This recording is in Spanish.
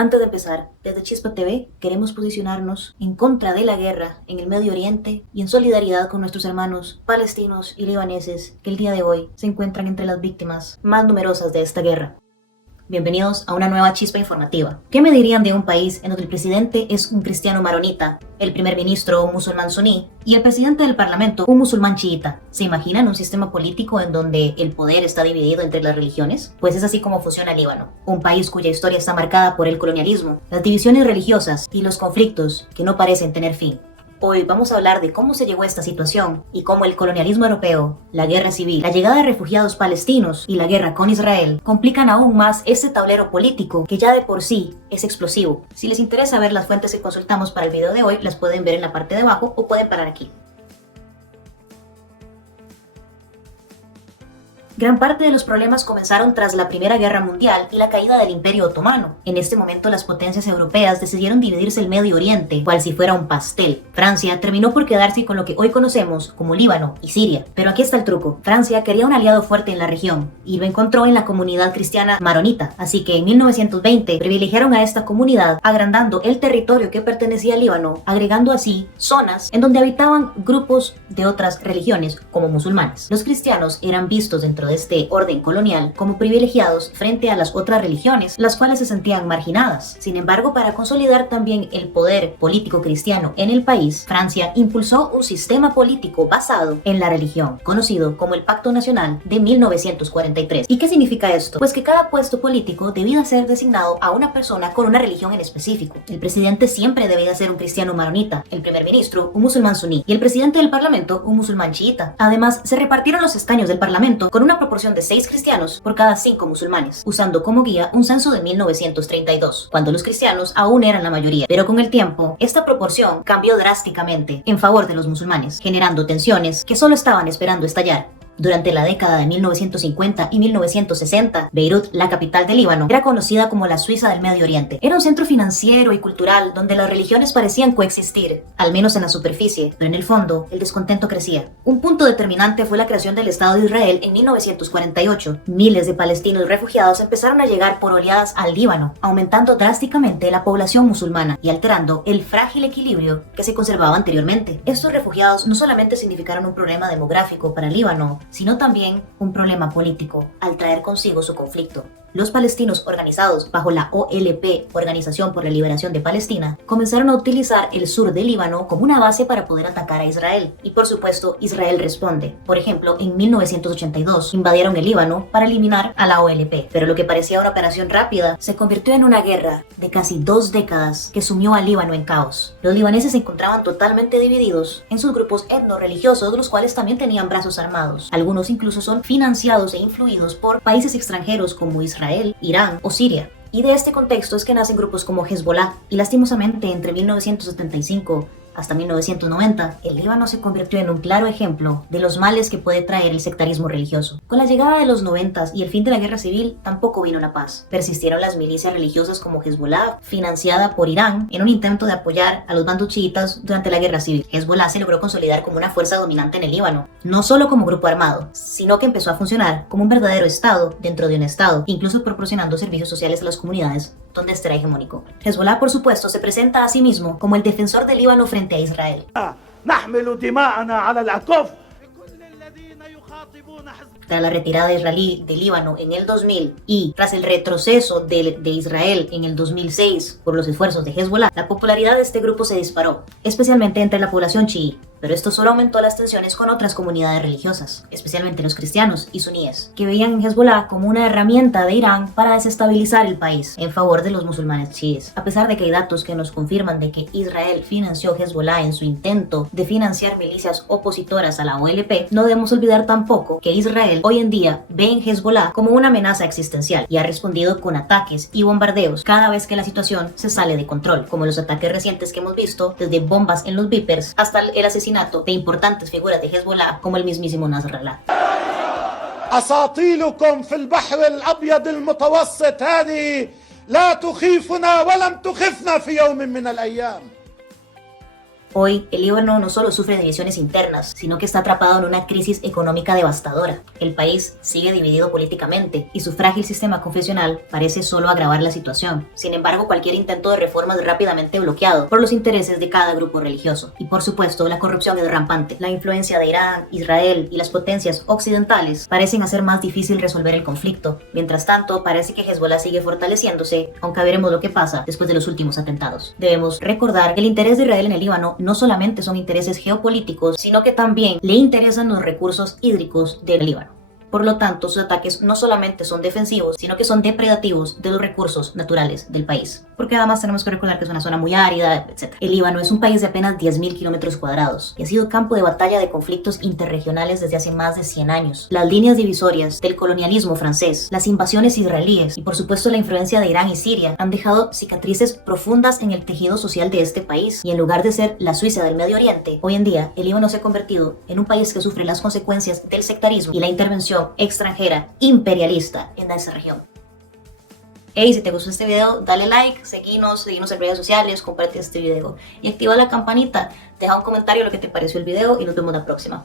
Antes de empezar, desde Chispa TV queremos posicionarnos en contra de la guerra en el Medio Oriente y en solidaridad con nuestros hermanos palestinos y libaneses que el día de hoy se encuentran entre las víctimas más numerosas de esta guerra. Bienvenidos a una nueva chispa informativa. ¿Qué me dirían de un país en donde el presidente es un cristiano maronita, el primer ministro un musulmán suní y el presidente del parlamento un musulmán chiita? ¿Se imaginan un sistema político en donde el poder está dividido entre las religiones? Pues es así como funciona el Líbano, un país cuya historia está marcada por el colonialismo, las divisiones religiosas y los conflictos que no parecen tener fin. Hoy vamos a hablar de cómo se llegó a esta situación y cómo el colonialismo europeo, la guerra civil, la llegada de refugiados palestinos y la guerra con Israel complican aún más este tablero político que ya de por sí es explosivo. Si les interesa ver las fuentes que consultamos para el video de hoy, las pueden ver en la parte de abajo o pueden parar aquí. Gran parte de los problemas comenzaron tras la Primera Guerra Mundial y la caída del Imperio Otomano. En este momento las potencias europeas decidieron dividirse el Medio Oriente, cual si fuera un pastel. Francia terminó por quedarse con lo que hoy conocemos como Líbano y Siria. Pero aquí está el truco. Francia quería un aliado fuerte en la región y lo encontró en la comunidad cristiana maronita. Así que en 1920 privilegiaron a esta comunidad agrandando el territorio que pertenecía al Líbano, agregando así zonas en donde habitaban grupos de otras religiones como musulmanes. Los cristianos eran vistos dentro de este orden colonial como privilegiados frente a las otras religiones, las cuales se sentían marginadas. Sin embargo, para consolidar también el poder político cristiano en el país, Francia impulsó un sistema político basado en la religión, conocido como el Pacto Nacional de 1943. ¿Y qué significa esto? Pues que cada puesto político debía ser designado a una persona con una religión en específico. El presidente siempre debía ser un cristiano maronita, el primer ministro un musulmán suní y el presidente del parlamento un musulmán chiita. Además, se repartieron los escaños del parlamento con una proporción de 6 cristianos por cada 5 musulmanes, usando como guía un censo de 1932, cuando los cristianos aún eran la mayoría. Pero con el tiempo, esta proporción cambió drásticamente en favor de los musulmanes, generando tensiones que solo estaban esperando estallar. Durante la década de 1950 y 1960, Beirut, la capital del Líbano, era conocida como la Suiza del Medio Oriente. Era un centro financiero y cultural donde las religiones parecían coexistir, al menos en la superficie, pero en el fondo, el descontento crecía. Un punto determinante fue la creación del Estado de Israel en 1948. Miles de palestinos refugiados empezaron a llegar por oleadas al Líbano, aumentando drásticamente la población musulmana y alterando el frágil equilibrio que se conservaba anteriormente. Estos refugiados no solamente significaron un problema demográfico para el Líbano, sino también un problema político, al traer consigo su conflicto. Los palestinos organizados bajo la OLP, Organización por la Liberación de Palestina, comenzaron a utilizar el sur del Líbano como una base para poder atacar a Israel. Y por supuesto, Israel responde. Por ejemplo, en 1982 invadieron el Líbano para eliminar a la OLP. Pero lo que parecía una operación rápida se convirtió en una guerra de casi 2 décadas que sumió al Líbano en caos. Los libaneses se encontraban totalmente divididos en sus grupos etno-religiosos, los cuales también tenían brazos armados. Algunos incluso son financiados e influidos por países extranjeros como Israel, Irán o Siria. Y de este contexto es que nacen grupos como Hezbollah y lastimosamente entre 1975 hasta 1990, el Líbano se convirtió en un claro ejemplo de los males que puede traer el sectarismo religioso. Con la llegada de los 90 y el fin de la guerra civil, tampoco vino la paz. Persistieron las milicias religiosas como Hezbollah, financiada por Irán, en un intento de apoyar a los bandos chiitas durante la guerra civil. Hezbollah se logró consolidar como una fuerza dominante en el Líbano, no solo como grupo armado, sino que empezó a funcionar como un verdadero Estado dentro de un Estado, incluso proporcionando servicios sociales a las comunidades donde este era hegemónico. Hezbollah, por supuesto, se presenta a sí mismo como el defensor del Líbano frente a Israel. Tras la retirada israelí del Líbano en el 2000 y tras el retroceso de Israel en el 2006 por los esfuerzos de Hezbollah, la popularidad de este grupo se disparó, especialmente entre la población chií. Pero esto solo aumentó las tensiones con otras comunidades religiosas, especialmente los cristianos y suníes, que veían en Hezbollah como una herramienta de Irán para desestabilizar el país en favor de los musulmanes chiíes. A pesar de que hay datos que nos confirman de que Israel financió Hezbollah en su intento de financiar milicias opositoras a la OLP, no debemos olvidar tampoco que Israel hoy en día ve en Hezbollah como una amenaza existencial y ha respondido con ataques y bombardeos cada vez que la situación se sale de control, como los ataques recientes que hemos visto, desde bombas en los Vipers hasta el asesinato de importantes figuras de Hezbollah como el mismísimo Nasrallah. أساطيلكم في البحر الأبيض المتوسط هذه لا تخيفنا ولم تخفنا في يوم من الأيام. Hoy, el Líbano no solo sufre divisiones internas, sino que está atrapado en una crisis económica devastadora. El país sigue dividido políticamente y su frágil sistema confesional parece solo agravar la situación. Sin embargo, cualquier intento de reforma es rápidamente bloqueado por los intereses de cada grupo religioso. Y por supuesto, la corrupción es rampante. La influencia de Irán, Israel y las potencias occidentales parecen hacer más difícil resolver el conflicto. Mientras tanto, parece que Hezbollah sigue fortaleciéndose, aunque veremos lo que pasa después de los últimos atentados. Debemos recordar que el interés de Israel en el Líbano no solamente son intereses geopolíticos, sino que también le interesan los recursos hídricos del Líbano. Por lo tanto, sus ataques no solamente son defensivos, sino que son depredativos de los recursos naturales del país. Porque además tenemos que recordar que es una zona muy árida, etc. El Líbano es un país de apenas 10.000 kilómetros cuadrados y ha sido campo de batalla de conflictos interregionales desde hace más de 100 años. Las líneas divisorias del colonialismo francés, las invasiones israelíes y por supuesto la influencia de Irán y Siria han dejado cicatrices profundas en el tejido social de este país. Y en lugar de ser la Suiza del Medio Oriente, hoy en día el Líbano se ha convertido en un país que sufre las consecuencias del sectarismo y la intervención extranjera imperialista en esa región. Hey, si te gustó este video, dale like, seguinos en redes sociales, comparte este video y activa la campanita. Deja un comentario lo que te pareció el video y nos vemos la próxima.